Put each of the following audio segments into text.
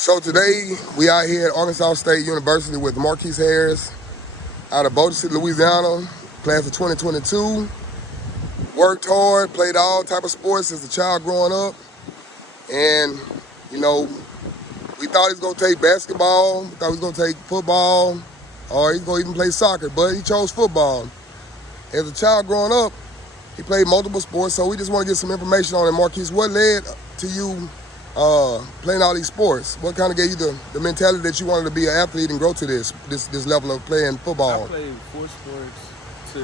So today we out here at Arkansas State University with Marquise Harris out of Boulder City, Louisiana, class of 2022. Worked hard, played all type of sports as a child growing up, and you know we thought he was gonna take basketball, we thought he was gonna take football, or he's gonna even play soccer, but he chose football. As a child growing up, he played multiple sports, so we just want to get some information on it. Marquise, what led to you playing all these sports? What kind of gave you the mentality that you wanted to be an athlete and grow to this level of playing I football? played four sports to,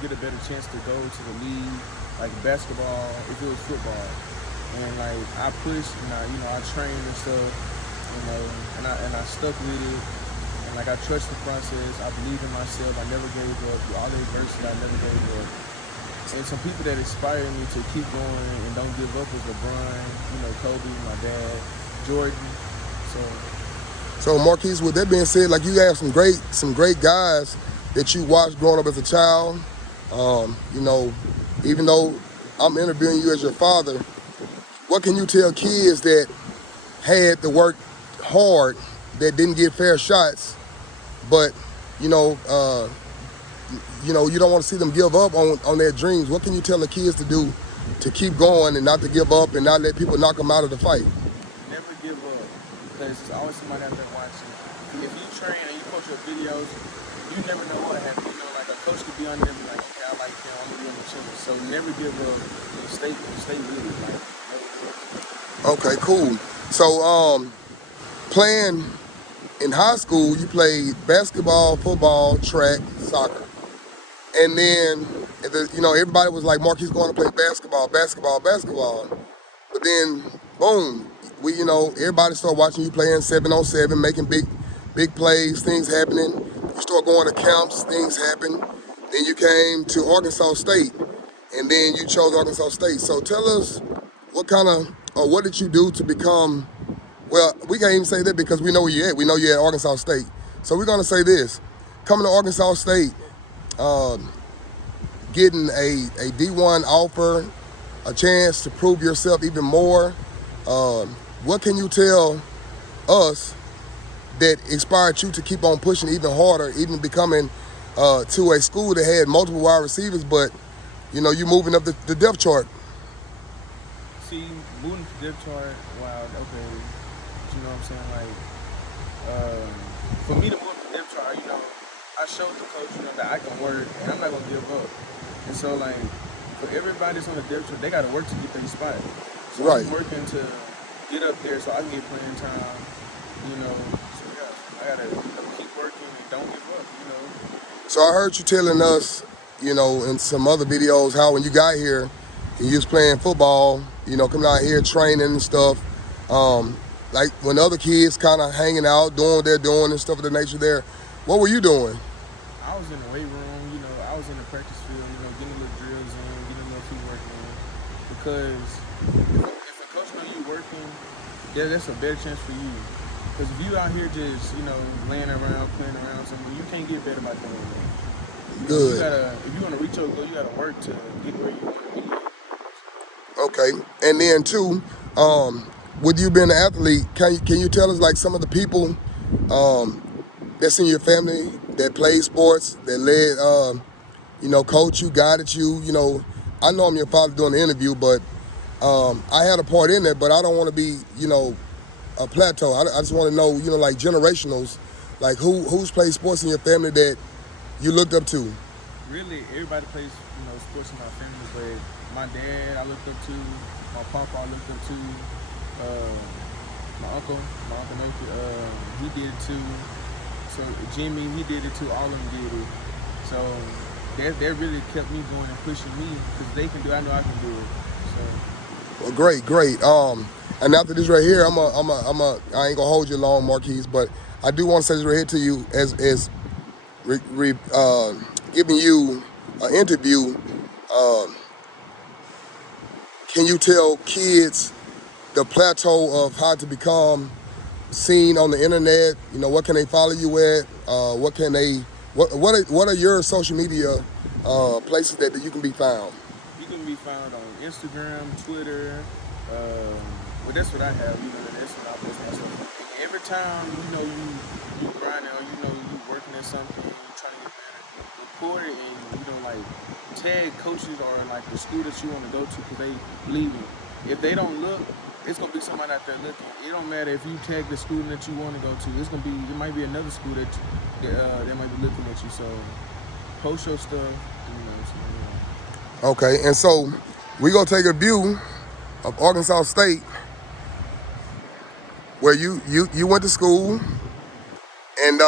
get a better chance to go to the league, like basketball, if it was football. And like I pushed and I trained and stuff, and I stuck with it. And like I trust the process. I believe in myself. I never gave up. Through all the adversity, I never gave up. And some people that inspire me to keep going and don't give up is LeBron, Kobe, my dad, Jordan. So Marquise, with that being said, like you have some great guys that you watched growing up as a child. Even though I'm interviewing you as your father, what can you tell kids that had to work hard, that didn't get fair shots, but you know, uh, you don't want to see them give up on their dreams? What can you tell the kids to do to keep going and not to give up and not let people knock them out of the fight? Never give up, because there's always somebody out there watching. If you train and you post your videos, you never know what happens. Like a coach could be on there and be like, okay, I like him, I'm gonna be on the children. So never give up. Stay with it. Like, Okay, cool. So playing in high school, you played basketball, football, track, soccer. And then, everybody was like, Marquise going to play basketball, basketball, basketball. But then, boom, everybody started watching you playing 7-on-7, making big plays, things happening. You start going to camps, things happen. Then you came to Arkansas State, and then you chose Arkansas State. So tell us what did you do to become, well, we can't even say that because we know where you're at. We know you're at Arkansas State. So we're going to say this. Coming to Arkansas State, getting a D1 offer, a chance to prove yourself even more. What can you tell us that inspired you to keep on pushing even harder, even becoming to a school that had multiple wide receivers, but you moving up the depth chart? see, moving to depth chart, wow, okay. You know what I'm saying? Like, for me to move to depth chart, I showed the coach, that I can work and I'm not gonna give up. And so, like, for everybody that's on the depth chart, they gotta work to get their spot. So Right. I'm working to get up there so I can get playing time. So yeah, I gotta keep working and don't give up. So I heard you telling us, in some other videos, how when you got here and you was playing football, coming out here training and stuff, like when other kids kind of hanging out, doing what they're doing and stuff of the nature there, what were you doing? I was in the weight room, I was in the practice field, getting a little drills in, getting a little feet work in. Because if a coach know you working, that's a better chance for you. Because if you out here just, laying around, playing around something, you can't get better by doing that. Good. If you want to reach your goal, you gotta work to get where you want to be. Okay. And then too, with you being an athlete, can you tell us like some of the people that's in your family that played sports, that led, coach you, guided you? I know I'm your father doing the interview, but I had a part in that, but I don't want to be, a plateau. I just want to know, like generationals, like who's played sports in your family that you looked up to? Really, everybody plays, sports in my family, but my dad I looked up to, my papa I looked up to, my uncle Nathan, he did it too. So Jimmy, he did it too. All of them did it. So that really kept me going and pushing me, because they can do it, I know I can do it. So. Well, great. And after this right here, I ain't gonna hold you long, Marquise, but I do want to say this right here to you as giving you an interview. Can you tell kids the plateau of how to become seen on the internet? What can they follow you at? What are your social media places that you can be found? You can be found on Instagram, Twitter. Well, that's what I have. That's and I post my stuff. Every time you grinding or you working at something, you trying to get better, record it and like tag coaches or like the school that you want to go to because they leaving. If they don't look, it's gonna be somebody out there looking. It don't matter if you tag the school that you want to go to. It might be another school that might be looking at you. So post your stuff. Okay, and so we gonna take a view of Arkansas State, where you went to school, and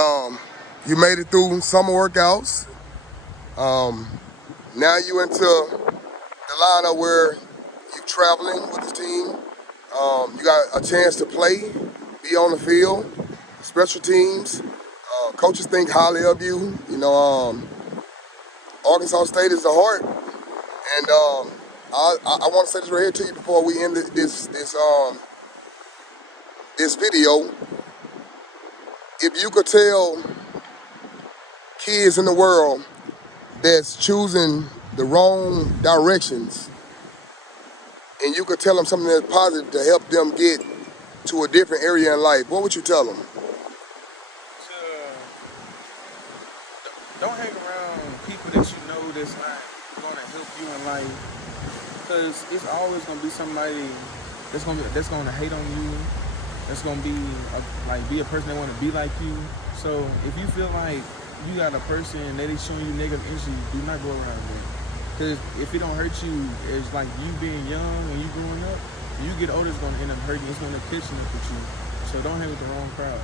you made it through summer workouts. Now you into the lineup where you traveling with the team. You got a chance to play, be on the field, special teams. Coaches think highly of you. Arkansas State is the heart, and I want to say this right here to you before we end this video. If you could tell kids in the world that's choosing the wrong directions, and you could tell them something that's positive to help them get to a different area in life, what would you tell them? Don't hang around people that you know that's not going to help you in life, because it's always going to be somebody that's going to hate on you, that's going to be a person that want to be like you. So if you feel like you got a person that is showing you negative energy, do not go around them. Because if it don't hurt you, it's like you being young and you growing up, when you get older, it's going to end up hurting. It's going to catching up with you. So don't hang with the wrong crowds.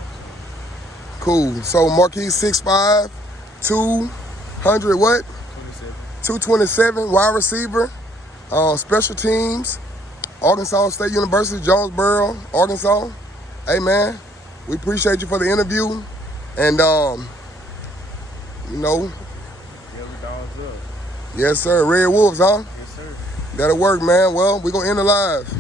Cool. So Marquise 6'5", 200 what? 227, wide receiver, special teams, Arkansas State University, Jonesboro, Arkansas. Hey man, we appreciate you for the interview, and Yeah, we dogs up. Yes sir, Red Wolves, huh? Yes sir. That'll work, man. Well, we're gonna end the live.